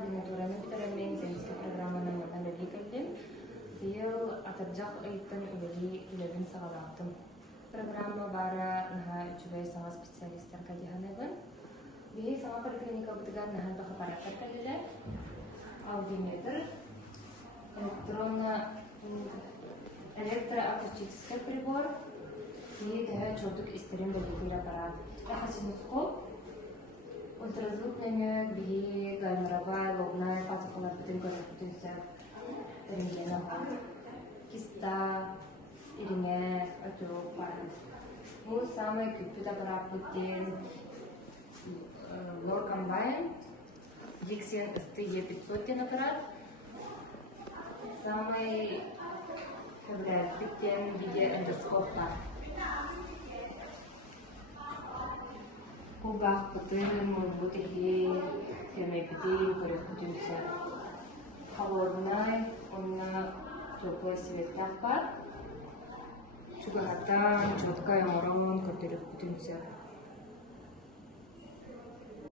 координатораны бітіремін земский программаны мұнан өбей көлдім. Биыл атыржақ ұйттың үлі үлігін сағалақтым. Программа бары наға үчігай саңа специалистер кәдиханығын. Бей саңа поликлиника бұтыған наға бақы параттар кәділер. Аудиметр, электроакустический прибор и чёртук истерин бөлігілер аппарат. Ахасиноскоп, ультразвук бии гаймаровая, лобная, пацақалар бүтін көріп бүтінсі рентген аға. Киста, ирине, өтірук бары. Бұл самый күппіт аппарат бүтін Лор Комбайн, Dixien ST-500 аппарат. Самый бүтін видеоэндоскоп бар. Кубах бүтін мұлбутығы термепетин көріп бүтінсі. Холодный, онна теплый светтак бар. Чугунаттан чоткай орамон көтеріп бүтінсі.